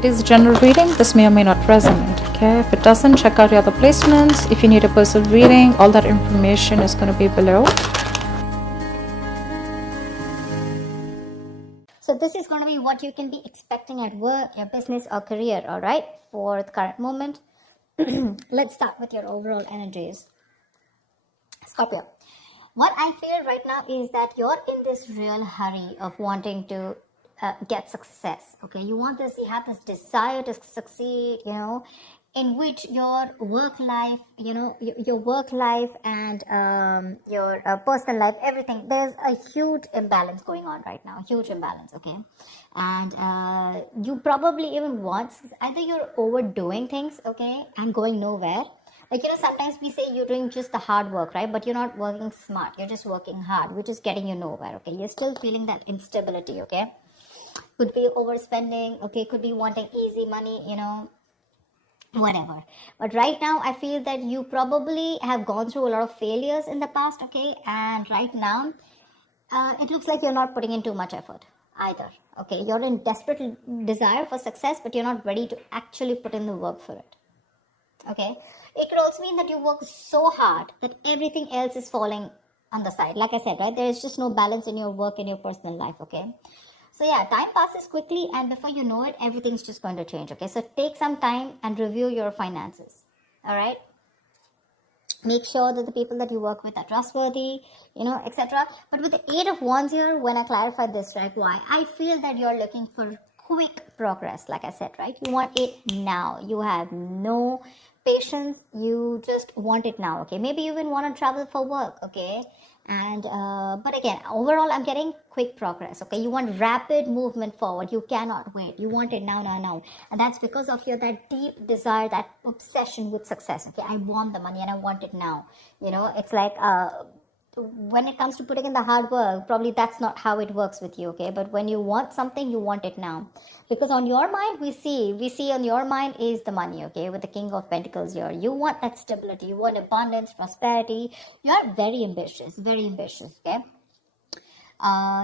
It is a general reading. This may or may not resonate. Okay, if it doesn't, check out your other placements. If you need a personal reading, all that information is going to be below. So this is going to be what you can be expecting at work, your business or career, all right, for the current moment. Let's start with your overall energies. Scorpio, what I feel right now is that you're in this real hurry of wanting to get success. Okay, you have this desire to succeed, in which your work life, your work life and your personal life, everything, there's a huge imbalance going on right now, huge imbalance. Okay, and you probably even want, either you're overdoing things, okay, and going nowhere. Like, sometimes we say you're doing just the hard work, right? But you're not working smart. You're just working hard, which is getting you nowhere, okay? You're still feeling that instability, okay? Could be overspending, okay? Could be wanting easy money, whatever. But right now, I feel that you probably have gone through a lot of failures in the past, okay? And right now, it looks like you're not putting in too much effort either, okay? You're in desperate desire for success, but you're not ready to actually put in the work for it, okay? It could also mean that you work so hard that everything else is falling on the side. Like I said, right, there is just no balance in your work and your personal life, okay? So yeah, time passes quickly, and before you know it, everything's just going to change, okay? So take some time and review your finances, all right? Make sure that the people that you work with are trustworthy, etc. But with the 8 of Wands here, when I clarify this, right, why? I feel that you're looking for quick progress, like I said, right? You want it now. You have no patience. You just want it now, okay? Maybe you even want to travel for work, okay? And but again, overall, I'm getting quick progress, okay? You want rapid movement forward. You cannot wait. You want it now. And that's because of that deep desire, that obsession with success, okay? I want the money and I want it now. It's like when it comes to putting in the hard work, probably that's not how it works with you, okay? But when you want something, you want it now. Because on your mind, we see on your mind is the money, okay? With the King of Pentacles here, you want that stability, you want abundance, prosperity. You're very ambitious, okay?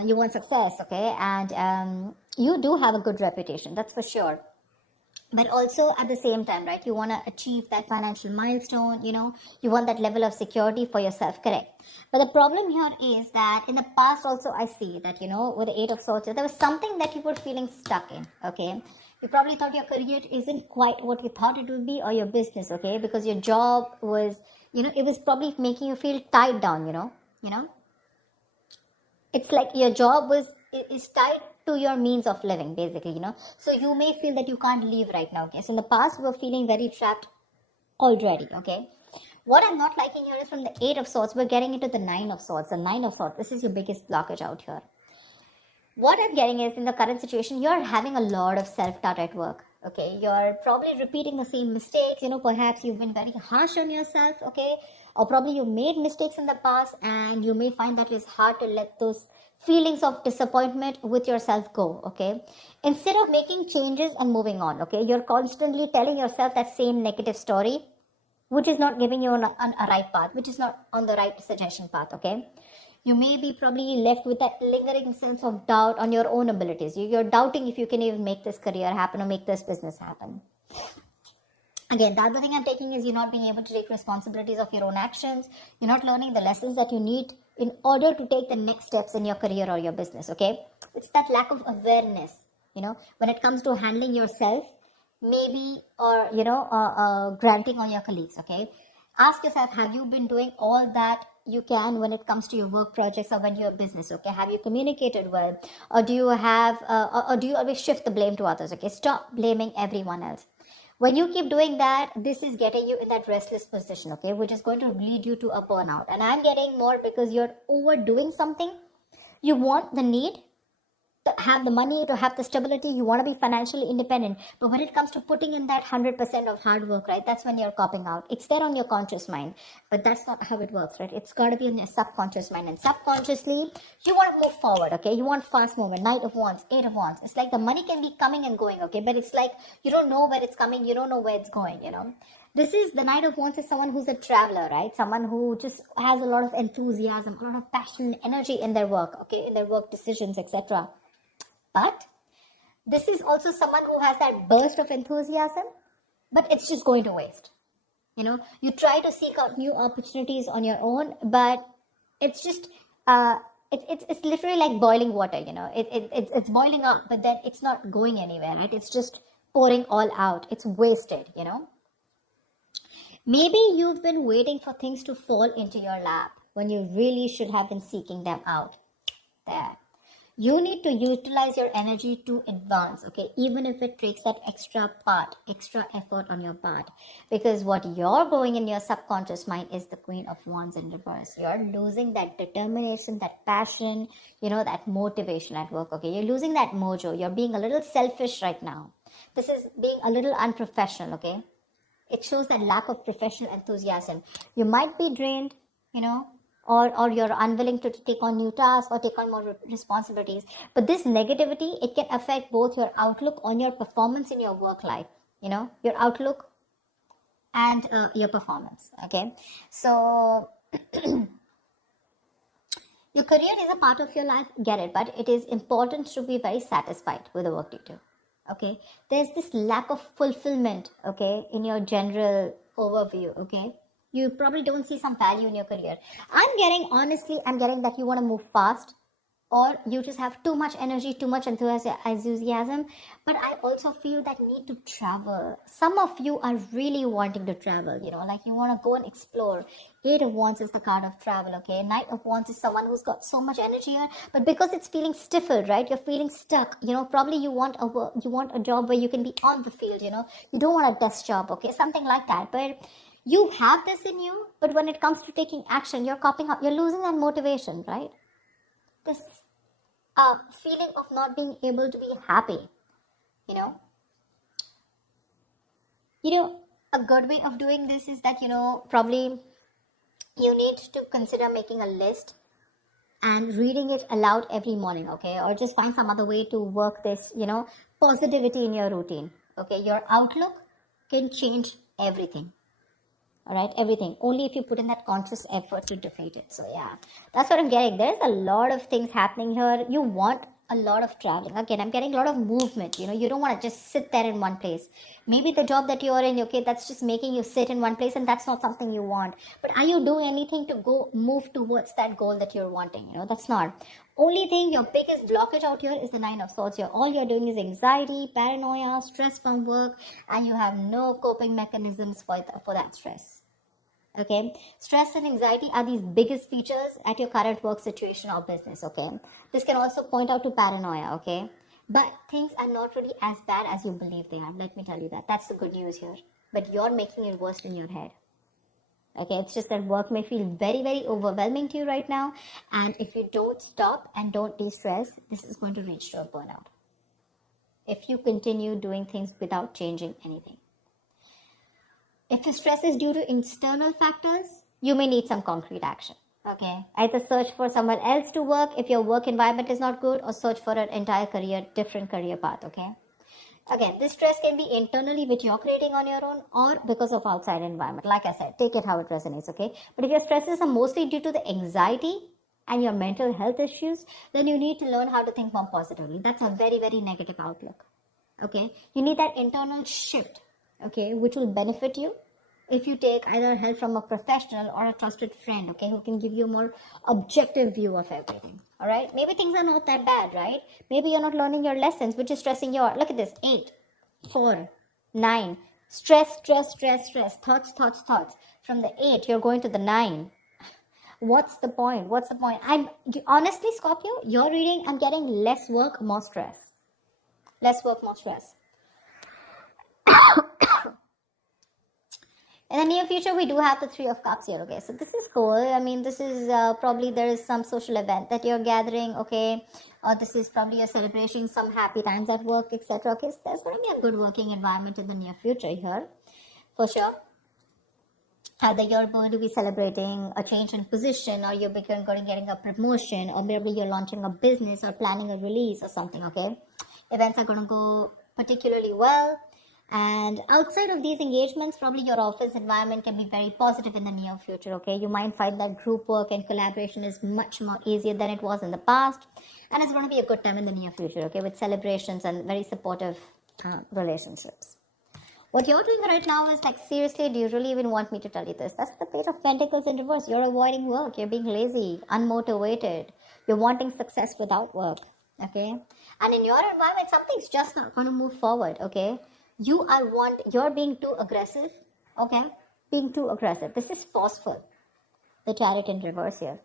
You want success, okay? And you do have a good reputation, that's for sure. But also at the same time, right, you want to achieve that financial milestone, you want that level of security for yourself, correct? But the problem here is that in the past also, I see that, with the 8 of Swords, there was something that you were feeling stuck in, okay? You probably thought your career isn't quite what you thought it would be, or your business, okay? Because your job was, it was probably making you feel tied down, It's like your job is tied to your means of living, basically, So you may feel that you can't leave right now, okay? So in the past, you were feeling very trapped already, okay? What I'm not liking here is from the 8 of Swords, we're getting into the 9 of Swords. The 9 of Swords, this is your biggest blockage out here. What I'm getting is, in the current situation, you're having a lot of self-doubt at work, okay? You're probably repeating the same mistakes, perhaps you've been very harsh on yourself, okay? Or probably you made mistakes in the past, and you may find that it's hard to let those feelings of disappointment with yourself go, okay? Instead of making changes and moving on, okay, you're constantly telling yourself that same negative story, which is not giving you on a right path, which is not on the right suggestion path, okay? You may be probably left with that lingering sense of doubt on your own abilities. You're doubting if you can even make this career happen or make this business happen. Again, the other thing I'm taking is you're not being able to take responsibilities of your own actions. You're not learning the lessons that you need in order to take the next steps in your career or your business, okay? It's that lack of awareness, when it comes to handling yourself, maybe, or, granting on your colleagues, okay? Ask yourself, have you been doing all that you can when it comes to your work projects or when your business, okay? Have you communicated well? Or do you have, or do you always shift the blame to others, okay? Stop blaming everyone else. When you keep doing that, this is getting you in that restless position, okay, which is going to lead you to a burnout. And I'm getting more because you're overdoing something. You want the need to have the money, to have the stability. You want to be financially independent. But when it comes to putting in that 100% of hard work, right, that's when you're copping out. It's there on your conscious mind, but that's not how it works, right? It's got to be in your subconscious mind. And subconsciously, you want to move forward, okay? You want fast movement. Knight of Wands, 8 of Wands. It's like the money can be coming and going, okay? But it's like you don't know where it's coming. You don't know where it's going, This is, the Knight of Wands is someone who's a traveler, right? Someone who just has a lot of enthusiasm, a lot of passion, energy in their work, okay? In their work decisions, etc. But This is also someone who has that burst of enthusiasm, but it's just going to waste. You try to seek out new opportunities on your own, but it's just it's literally like boiling water. It's boiling up, but then it's not going anywhere, right? It's just pouring all out. It's wasted. Maybe you've been waiting for things to fall into your lap when you really should have been seeking them out. There. You need to utilize your energy to advance, okay? Even if it takes that extra effort on your part. Because what you're going in your subconscious mind is the Queen of Wands in reverse. You're losing that determination, that passion, that motivation at work, okay? You're losing that mojo. You're being a little selfish right now. This is being a little unprofessional, okay? It shows that lack of professional enthusiasm. You might be drained, or you're unwilling to take on new tasks or take on more responsibilities. But this negativity, it can affect both your outlook on your performance in your work life, your outlook and your performance, okay? So your career is a part of your life, get it, but it is important to be very satisfied with the work you do, okay? There's this lack of fulfillment, okay, in your general overview, okay? You probably don't see some value in your career. I'm getting that you want to move fast, or you just have too much energy, too much enthusiasm. But I also feel that need to travel. Some of you are really wanting to travel, like you want to go and explore. Eight of Wands is the card of travel, okay? Knight of Wands is someone who's got so much energy here, but because it's feeling stifled, right? You're feeling stuck, probably you want a job where you can be on the field, you don't want a desk job, okay? Something like that. But you have this in you, but when it comes to taking action, you're copying up, you're losing that motivation, right? This feeling of not being able to be happy, a good way of doing this is that, probably you need to consider making a list and reading it aloud every morning, okay? Or just find some other way to work this, positivity in your routine, okay? Your outlook can change everything. All right, everything. Only if you put in that conscious effort to defeat it. So yeah, that's what I'm getting. There's a lot of things happening here. You want a lot of traveling. Again, I'm getting a lot of movement. You don't want to just sit there in one place. Maybe the job that you're in, okay, that's just making you sit in one place, and that's not something you want. But are you doing anything to move towards that goal that you're wanting? That's not. Only thing, your biggest blockage out here is the Nine of Swords. All you're doing is anxiety, paranoia, stress from work, and you have no coping mechanisms for that stress. Okay, stress and anxiety are these biggest features at your current work situation or business, okay? This can also point out to paranoia, okay? But things are not really as bad as you believe they are. Let me tell you that. That's the good news here. But you're making it worse in your head. Okay, it's just that work may feel very, very overwhelming to you right now. And if you don't stop and don't de-stress, this is going to reach to a burnout. If you continue doing things without changing anything. If the stress is due to external factors, you may need some concrete action. Okay, either search for someone else to work if your work environment is not good, or search for an entire different career path. Okay, again, this stress can be internally, which you're creating on your own, or because of outside environment. Like I said, take it how it resonates. Okay, but if your stresses are mostly due to the anxiety and your mental health issues, then you need to learn how to think more positively. That's a very, very negative outlook. Okay, you need that internal shift, okay, which will benefit you if you take either help from a professional or a trusted friend, okay, who can give you a more objective view of everything. All right, maybe things are not that bad, right? Maybe you're not learning your lessons, which is stressing you out. Look at this: 8, 4, 9. Stress, thoughts. From the 8, you're going to the 9. What's the point? Honestly, Scorpio, your reading, I'm getting less work, more stress. Less work, more stress. In the near future, we do have the 3 of Cups here, okay? So this is cool. I mean, this is probably there is some social event that you're gathering, okay? Or this is probably you're celebrating some happy times at work, etc. Okay, so there's going to be a good working environment in the near future here, for sure. Either you're going to be celebrating a change in position, or you're going to be getting a promotion, or maybe you're launching a business or planning a release or something, okay? Events are going to go particularly well. And outside of these engagements, probably your office environment can be very positive in the near future, okay? You might find that group work and collaboration is much more easier than it was in the past. And it's going to be a good time in the near future, okay? With celebrations and very supportive relationships. What you're doing right now is like, seriously, do you really even want me to tell you this? That's the Page of Pentacles in reverse. You're avoiding work. You're being lazy, unmotivated. You're wanting success without work, okay? And in your environment, something's just not going to move forward, okay? You're being too aggressive, okay? Being too aggressive. This is forceful. The Chariot in reverse here.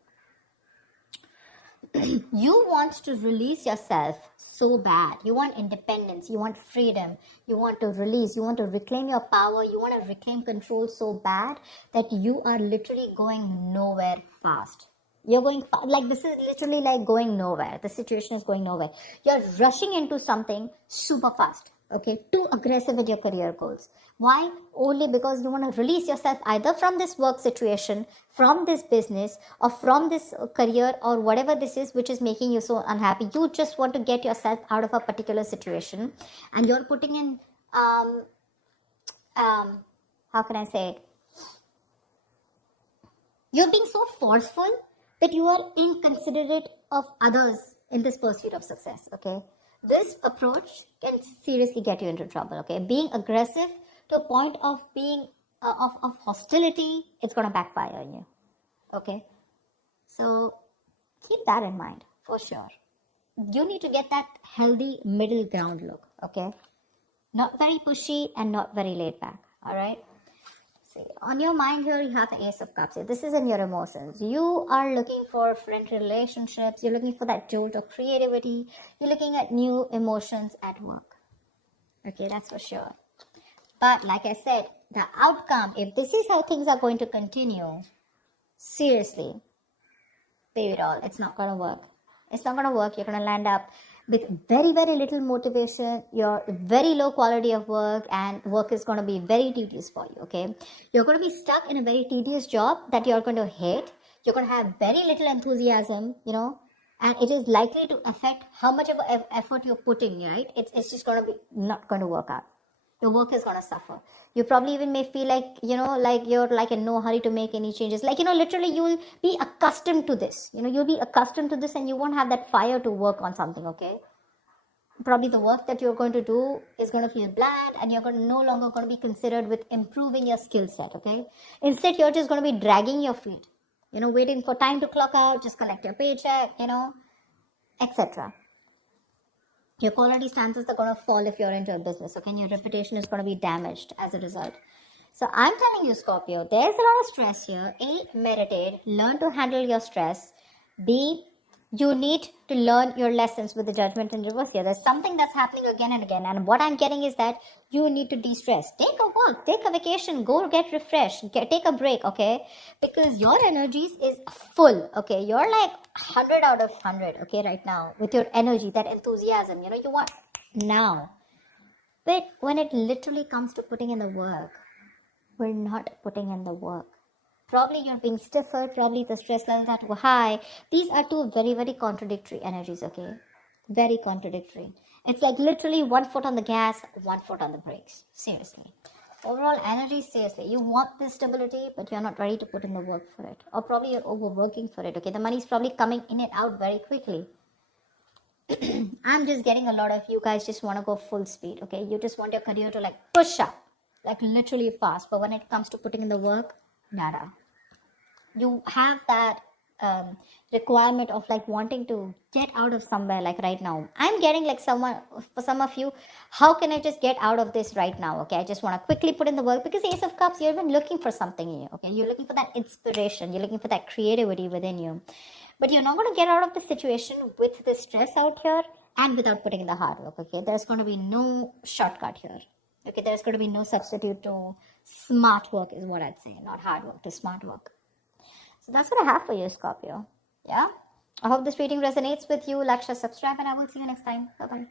You want to release yourself so bad. You want independence. You want freedom. You want to release. You want to reclaim your power. You want to reclaim control so bad that you are literally going nowhere fast. You're going fast. Like, this is literally like going nowhere. The situation is going nowhere. You're rushing into something super fast. Okay, too aggressive with your career goals. Why? Only because you want to release yourself either from this work situation, from this business, or from this career, or whatever this is which is making you so unhappy. You just want to get yourself out of a particular situation, and you're putting in how can I say it? You're being so forceful that you are inconsiderate of others in this pursuit of success, okay? This approach can seriously get you into trouble, okay? Being aggressive to a point of being, of hostility, it's going to backfire on you, okay? So keep that in mind, for sure. You need to get that healthy middle ground look, okay? Not very pushy and not very laid back, all right? See, on your mind here, you have the Ace of Cups. This is in your emotions. You are looking for friendly relationships. You're looking for that jolt of creativity. You're looking at new emotions at work. Okay, that's for sure. But like I said, the outcome, if this is how things are going to continue, seriously, baby doll, it's not going to work. It's not going to work. You're going to land up with very, very little motivation, your very low quality of work, and work is going to be very tedious for you, okay? You're going to be stuck in a very tedious job that you're going to hate. You're going to have very little enthusiasm, you know, and it is likely to affect how much of effort you're putting, right? It's just going to be not going to work out. Your work is going to suffer. You probably even may feel like, you know, like you're like in no hurry to make any changes. Like, you know, literally you will be accustomed to this. You know, you'll be accustomed to this and you won't have that fire to work on something, okay? Probably the work that you're going to do is going to feel bland and you're no longer going to be considered with improving your skill set, okay? Instead, you're just going to be dragging your feet, you know, waiting for time to clock out, just collect your paycheck, you know, etc. Your quality standards are going to fall if you're into a business, okay? And your reputation is going to be damaged as a result. So I'm telling you, Scorpio, there's a lot of stress here. A, meditate, learn to handle your stress. B, you need to learn your lessons with the Judgment in reverse here. There's something that's happening again and again. And what I'm getting is that you need to de-stress. Take a walk, take a vacation, go get refreshed, take a break, okay? Because your energies is full, okay? You're like 100 out of 100, okay, right now. With your energy, that enthusiasm, you know, you want now. But when it literally comes to putting in the work, we're not putting in the work. Probably you're being stiffer, probably the stress levels are too high. These are two very, very contradictory energies, okay? Very contradictory. It's like literally 1 foot on the gas, 1 foot on the brakes. Seriously. Overall energy, seriously. You want this stability, but you're not ready to put in the work for it. Or probably you're overworking for it, okay? The money's probably coming in and out very quickly. I'm just getting a lot of you guys just want to go full speed, okay? You just want your career to like push up, like literally fast. But when it comes to putting in the work, nada. You have that requirement of like wanting to get out of somewhere, like right now. I'm getting like for some of you, how can I just get out of this right now? Okay, I just want to quickly put in the work, because Ace of Cups, you're even looking for something in you, okay? You're looking for that inspiration, you're looking for that creativity within you. But you're not going to get out of the situation with the stress out here and without putting in the hard work, okay? There's going to be no shortcut here. Okay, there's going to be no substitute to smart work is what I'd say, not hard work, to smart work. So that's what I have for you, Scorpio. Yeah? I hope this reading resonates with you. Like, share, subscribe, and I will see you next time. Bye-bye.